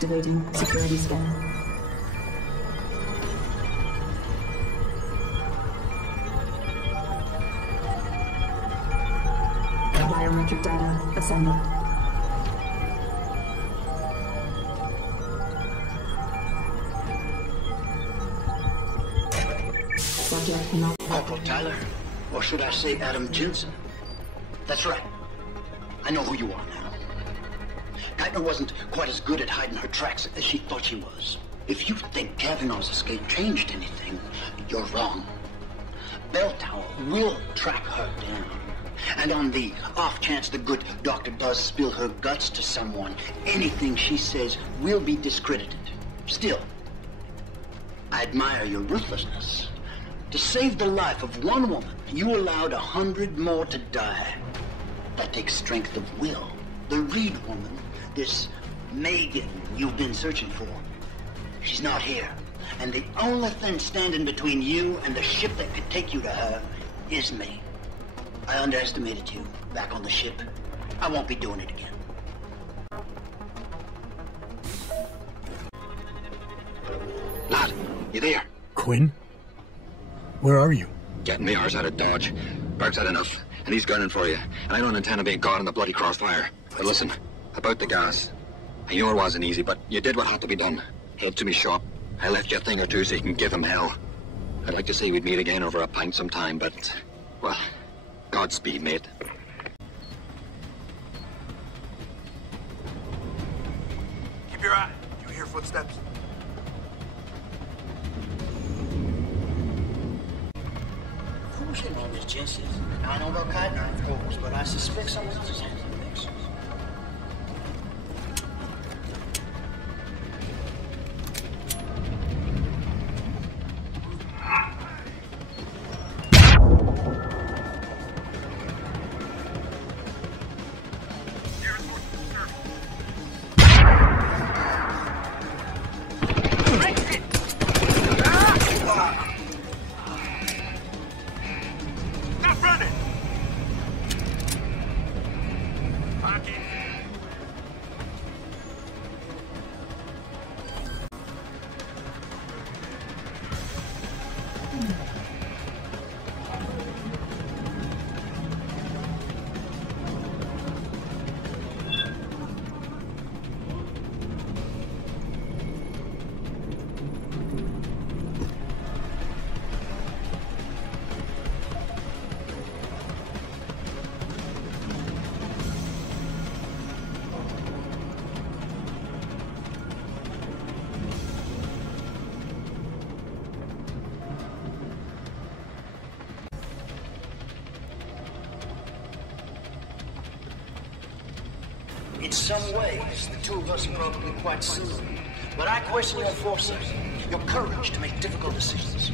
Activating security scan. Biometric data ascending. Subject not. Corporal Tyler, or should I say Adam Jensen? That's right. I know who you are now. Geithner wasn't quite as good at hiding her tracks as she thought she was. If you think Kavanaugh's escape changed anything, you're wrong. Bell Tower will track her down. And on the off chance the good doctor does spill her guts to someone, anything she says will be discredited. Still, I admire your ruthlessness. To save the life of one woman, you allowed 100 more to die. That takes strength of will. The Reed woman, this Megan you've been searching for, she's not here. And the only thing standing between you and the ship that could take you to her is me. I underestimated you back on the ship. I won't be doing it again. Lad, you there? Quinn? Where are you? Getting the arse out of Dodge. Burke's had enough, and he's gunning for you. And I don't intend on being caught in the bloody crossfire. But listen, about the gas. I know it wasn't easy, but you did what had to be done. Head to me shop. I left you a thing or two so you can give him hell. I'd like to say we'd meet again over a pint sometime, but, well, Godspeed, mate. Keep your eye. You hear footsteps? Of course your name is Jensen. Now, I know about Geithner, of course, but I suspect someone else is handling the mix. In some ways, the two of us are probably quite similar. But I question your foresight, your courage to make difficult decisions.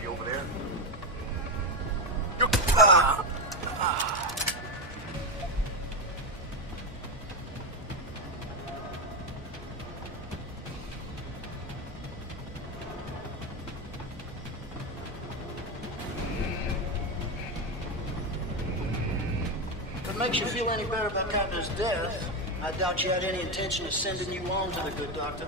You over there? If it makes you feel any better about Geithner's death, I doubt you had any intention of sending you on to the good doctor.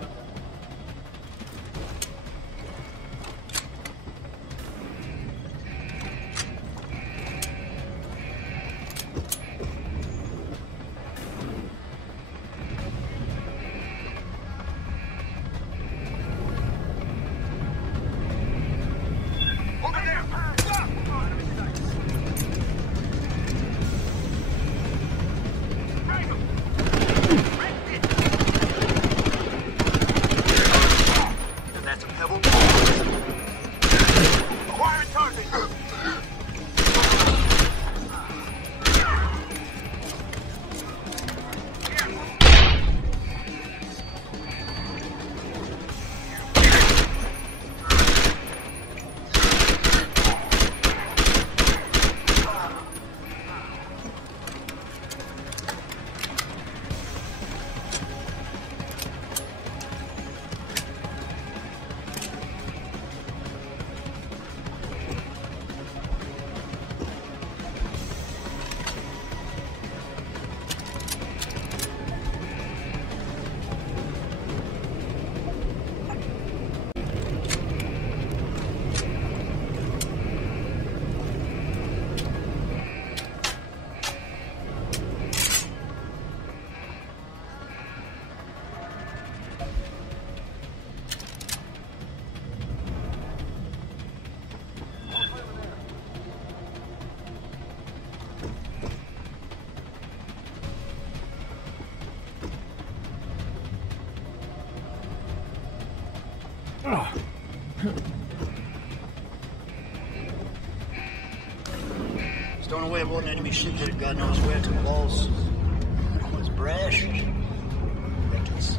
Stowing away aboard an enemy ship headed God knows where to the walls. It was brash, reckless.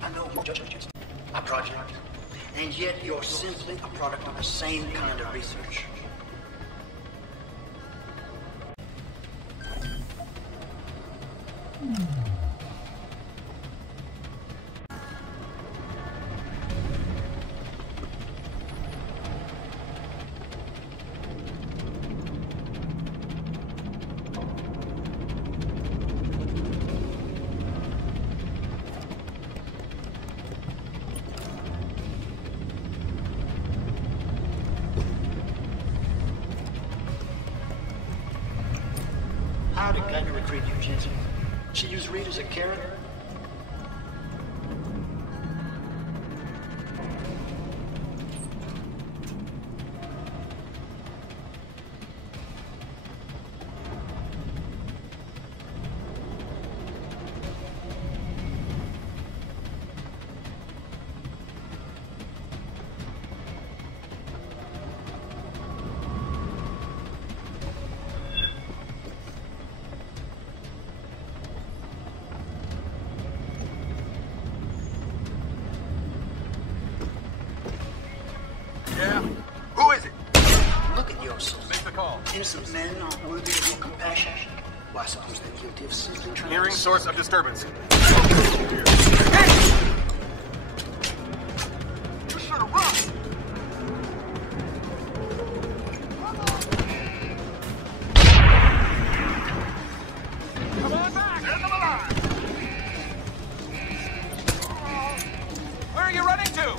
I know your judgment, a project, and yet you're simply a product of the same kind of research. How did Gardner recruit you, Jensen? She used Reed as a carrot? Yeah? Who is it? Look at yourself. Make the call. Innocent men aren't worthy of your compassion. Why, suppose they're guilty of simply trying Hearing to... source of disturbance. You should have run! Come on back! End them alive! Where are you running to?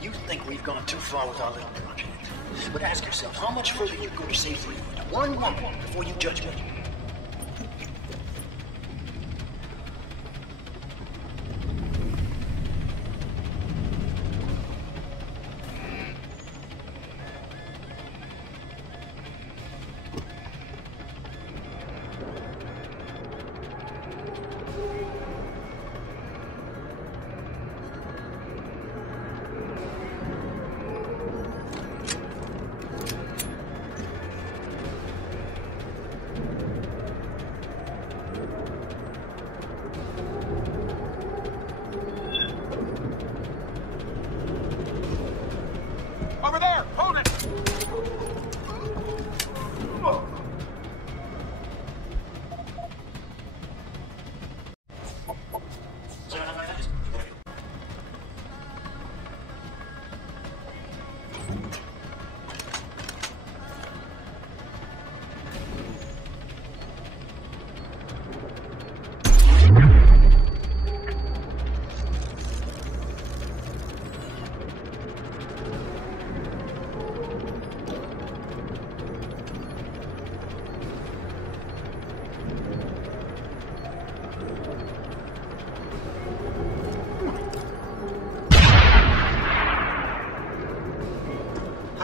You think we've gone too far with our little project. But ask yourself, how much further you go to save Freeman? One moment before you judge me.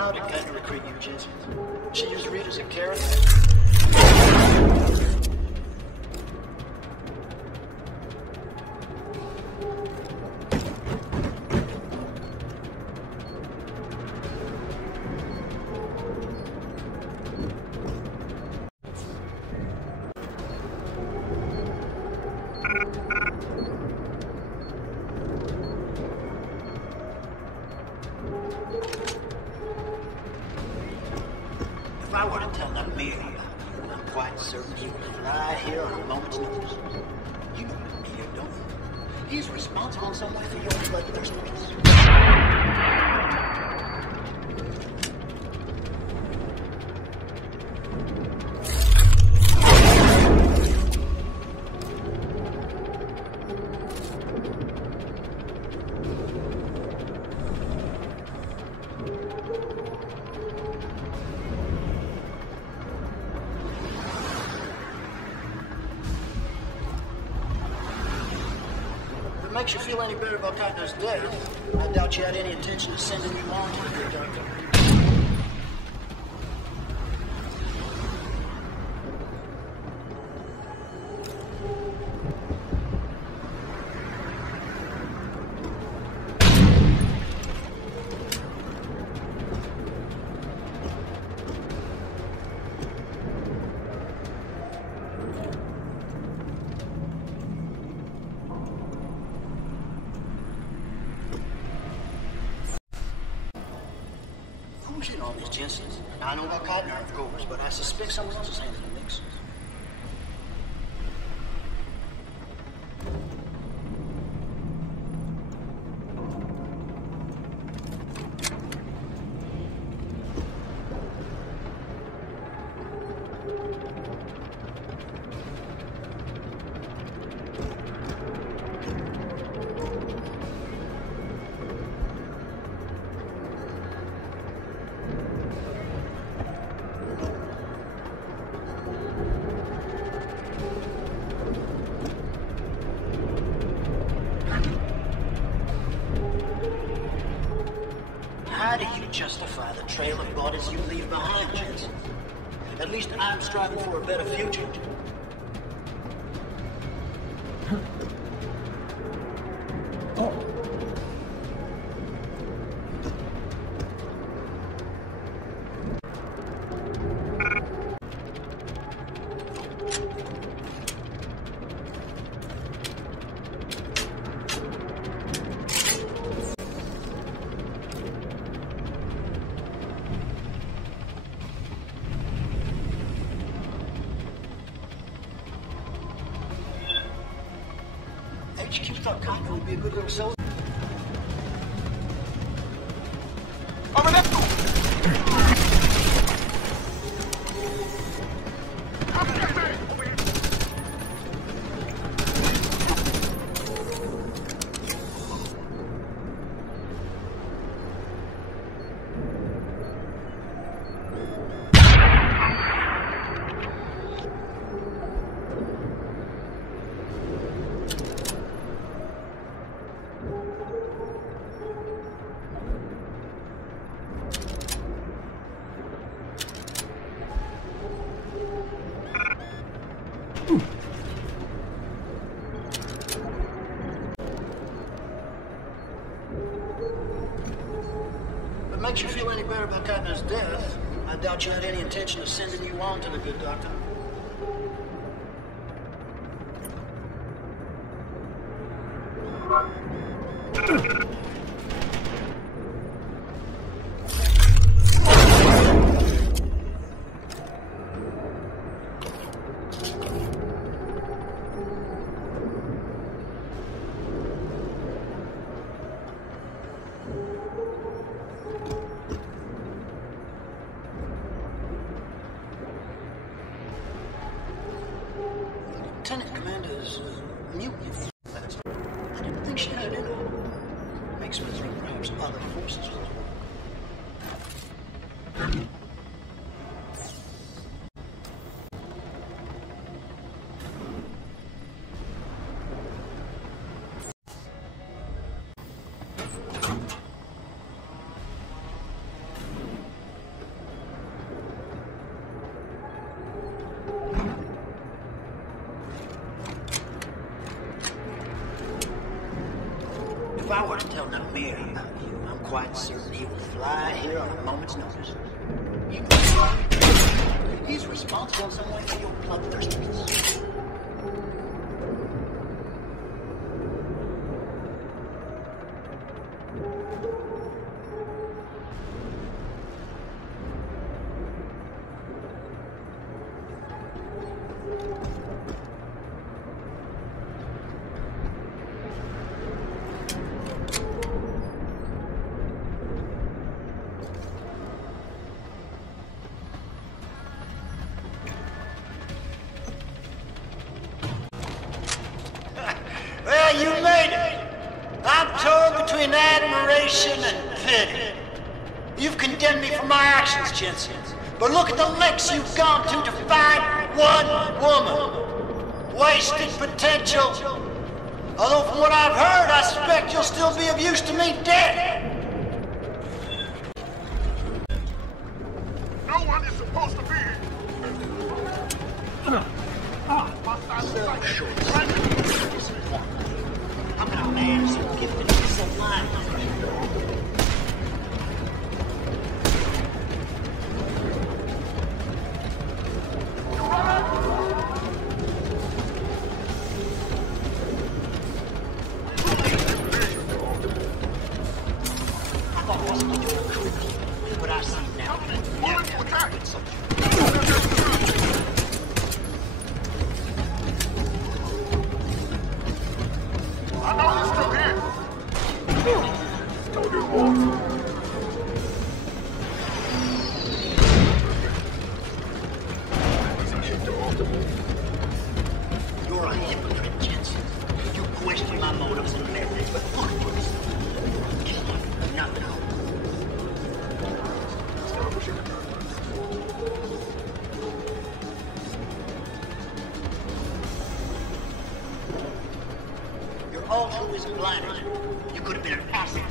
How did Kat recruit you, Jensen? She used Reed as a carrot? If I were to tell that Amelia, I'm quite certain he would fly here on a moment's notice. You know Amelia, don't you? He's responsible in some way for your bloodthirst race. Makes you feel any better about Cotner's death, I doubt you had any intention of sending you on to the good doctor. Who's in on this, Jensen? Now, I know about Cotner, of course, but I suspect someone else is handling the mix. How do you justify the trail of bodies you leave behind, Jensen? At least I'm striving for a better future. HQ thought Cotner would be a good little soldier. Over there! If it makes you feel any better about Cotner's death, I doubt you had any intention of sending you on to the good doctor. Lieutenant Commander's mutiny. I didn't think she had it in her. Makes me think perhaps other forces will. If I were to tell Namir about you, I'm quite certain he would fly here on a moment's notice. You know, he's responsible in some way for your bloodthirstiness. You made it! I'm torn between admiration and pity. You've condemned me for my actions, Jensen. But look at the lengths you've gone to find one woman. Wasted potential. Although from what I've heard, I suspect you'll still be of use to me dead. No one is supposed to be here. I'm not a man so gifted, so blind. I thought it wasn't you doing it, but I see now. Willing to attack. I know you're still here. Don't do more. You're a hypocrite, Jensen. You question my motives and methods, but look at yourself. Just like nothing else. Your altruism blinded you. You could have been an asset.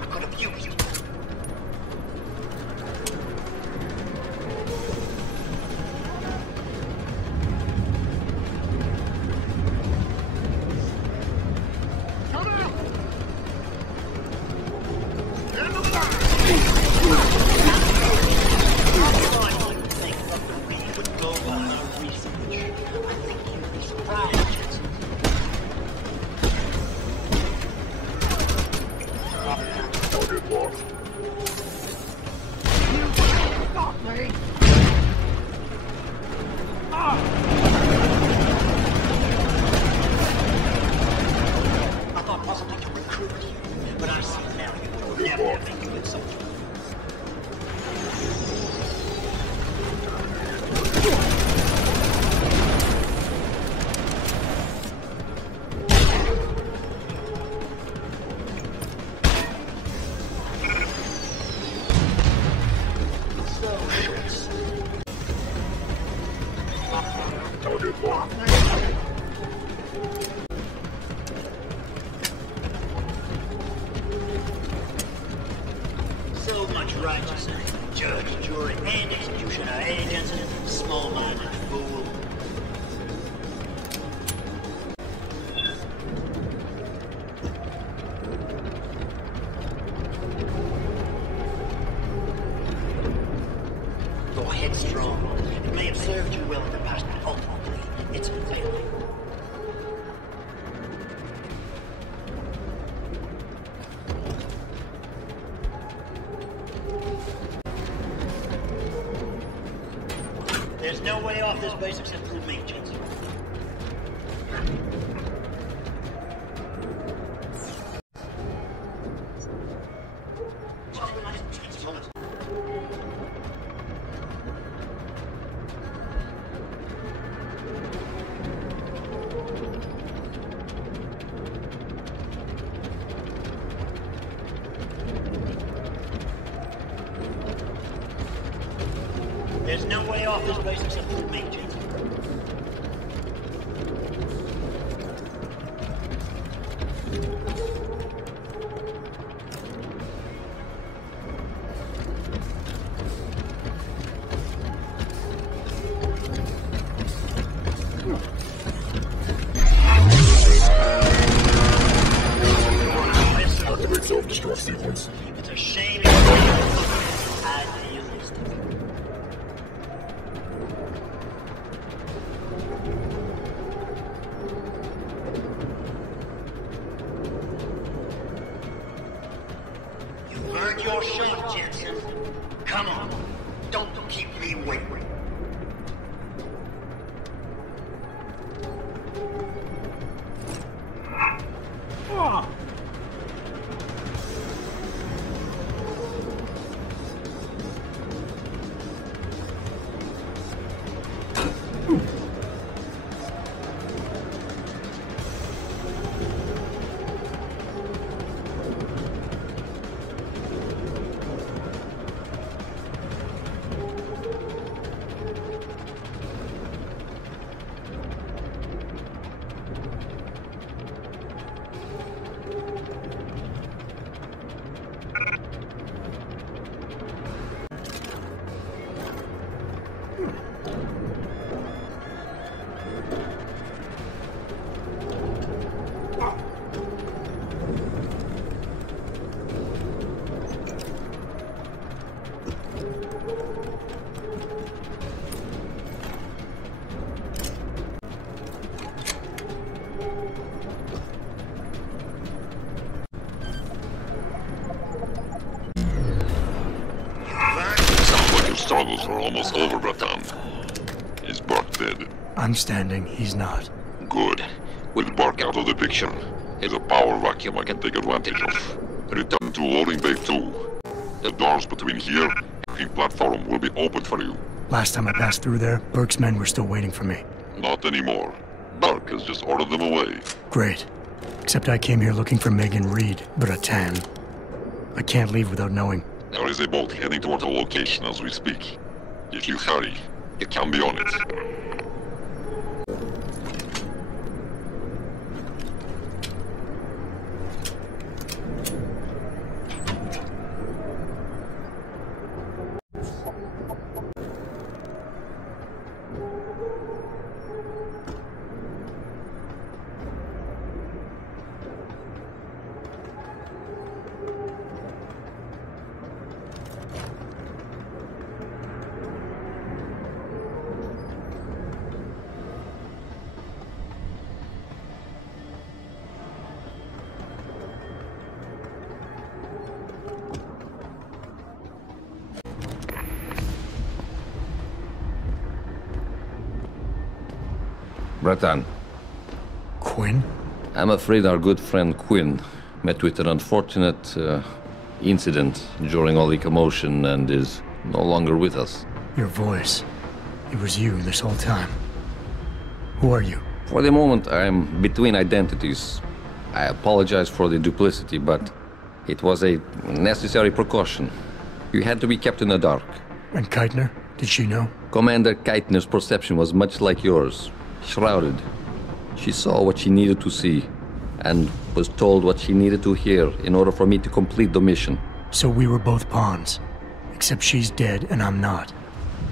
I could have used you. So much righteousness. Judge, jury, and executioner. Hey, Jensen, small-minded fool. You're headstrong. It may have served you well in the past, but ultimately, it's a failure. There's no way off this base except through me, Jensen. There's no way off this base except through me, Jensen. switch to our sequence. It's a shame you had used it. You've earned your shot, Jensen. Come on. Don't keep me waiting. Struggles are almost over, Bratan. Is Burke dead? I'm standing, he's not. Good. With Burke out of the picture, there's a power vacuum I can take advantage of. Return to loading bay 2. The doors between here and the platform will be open for you. Last time I passed through there, Burke's men were still waiting for me. Not anymore. Burke has just ordered them away. Great. Except I came here looking for Megan Reed, Bratan. I can't leave without knowing. There is a boat heading toward our location as we speak. If you hurry, you can be on it. Bratan. Quinn? I'm afraid our good friend Quinn met with an unfortunate incident during all the commotion and is no longer with us. Your voice. It was you this whole time. Who are you? For the moment, I'm between identities. I apologize for the duplicity, but it was a necessary precaution. You had to be kept in the dark. And Keitner? Did she know? Commander Keitner's perception was much like yours. Shrouded. She saw what she needed to see, and was told what she needed to hear in order for me to complete the mission. So we were both pawns. Except she's dead and I'm not.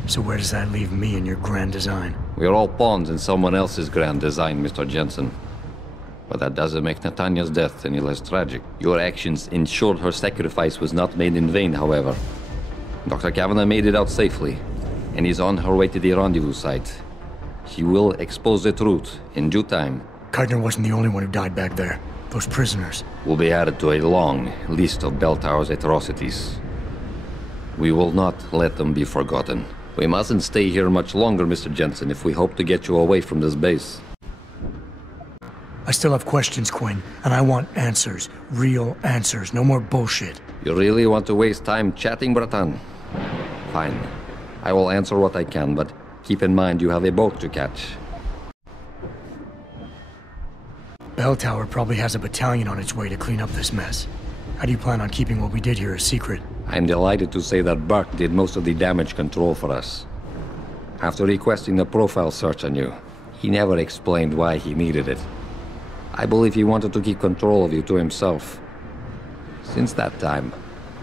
So where does that leave me in your grand design? We're all pawns in someone else's grand design, Mr. Jensen. But that doesn't make Nathania's death any less tragic. Your actions ensured her sacrifice was not made in vain, however. Dr. Kavanagh made it out safely, and is on her way to the rendezvous site. She will expose the truth in due time. Keitner wasn't the only one who died back there. Those prisoners will be added to a long list of Bell Tower's atrocities. We will not let them be forgotten. We mustn't stay here much longer, Mr. Jensen, if we hope to get you away from this base. I still have questions, Quinn, and I want answers. Real answers, no more bullshit. You really want to waste time chatting, Bratan? Fine. I will answer what I can, but keep in mind you have a boat to catch. Bell Tower probably has a battalion on its way to clean up this mess. How do you plan on keeping what we did here a secret? I'm delighted to say that Burke did most of the damage control for us. After requesting a profile search on you, he never explained why he needed it. I believe he wanted to keep control of you to himself. Since that time,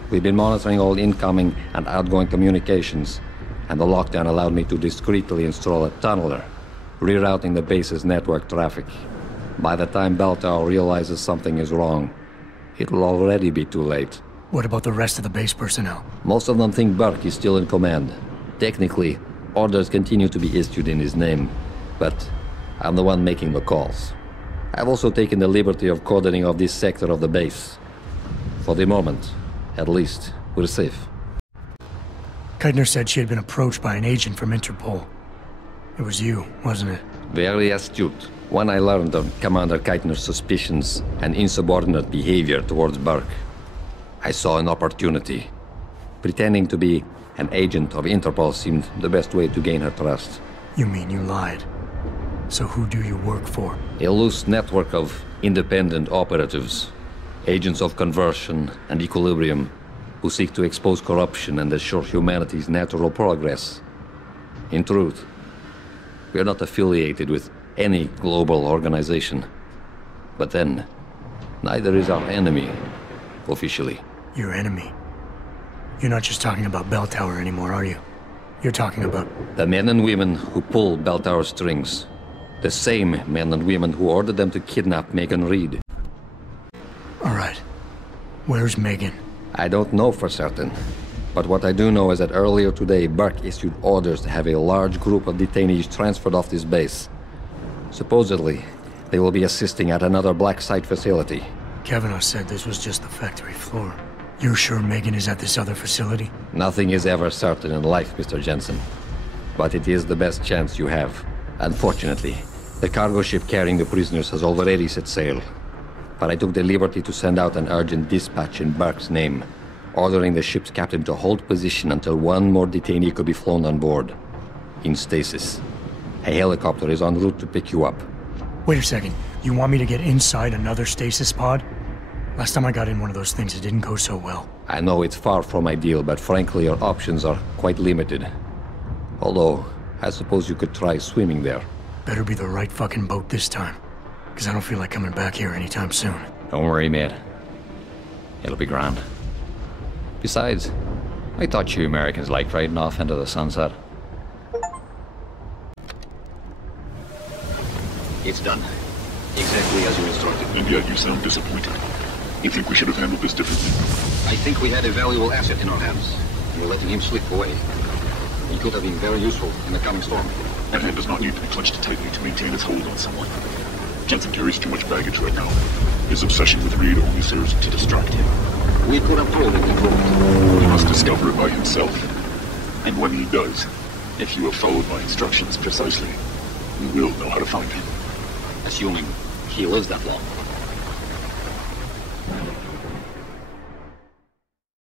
we've been monitoring all incoming and outgoing communications, and the lockdown allowed me to discreetly install a tunneler, rerouting the base's network traffic. By the time Bell Tower realizes something is wrong, it'll already be too late. What about the rest of the base personnel? Most of them think Burke is still in command. Technically, orders continue to be issued in his name, but I'm the one making the calls. I've also taken the liberty of cordoning off this sector of the base. For the moment, at least, we're safe. Keitner said she had been approached by an agent from Interpol. It was you, wasn't it? Very astute. When I learned of Commander Keitner's suspicions and insubordinate behavior towards Burke, I saw an opportunity. Pretending to be an agent of Interpol seemed the best way to gain her trust. You mean you lied? So who do you work for? A loose network of independent operatives, agents of conversion and equilibrium, who seek to expose corruption and assure humanity's natural progress. In truth, we are not affiliated with any global organization. But then, neither is our enemy, officially. Your enemy? You're not just talking about Bell Tower anymore, are you? You're talking about... The men and women who pull Bell Tower strings. The same men and women who ordered them to kidnap Megan Reed. All right. Where's Megan? I don't know for certain. But what I do know is that earlier today, Burke issued orders to have a large group of detainees transferred off this base. Supposedly, they will be assisting at another black site facility. Kavanaugh said this was just the factory floor. You're sure Megan is at this other facility? Nothing is ever certain in life, Mr. Jensen. But it is the best chance you have. Unfortunately, the cargo ship carrying the prisoners has already set sail. But I took the liberty to send out an urgent dispatch in Burke's name, ordering the ship's captain to hold position until one more detainee could be flown on board. In stasis. A helicopter is en route to pick you up. Wait a second. You want me to get inside another stasis pod? Last time I got in one of those things, it didn't go so well. I know it's far from ideal, but frankly, your options are quite limited. Although, I suppose you could try swimming there. Better be the right fucking boat this time. Because I don't feel like coming back here anytime soon. Don't worry, mate. It'll be grand. Besides, I thought you Americans liked riding off into the sunset. It's done. Exactly as you instructed. And yet you sound disappointed. You think we should have handled this differently? I think we had a valuable asset in our hands. And we're letting him slip away. He could have been very useful in the coming storm. That hand does not need to be clenched tightly to maintain its hold on someone. Jensen carries too much baggage right now. His obsession with Reed only serves to distract him. We could have told him to prove it. He must discover it by himself. And when he does, if you have followed my instructions precisely, you will know how to find him. Assuming he lives that long.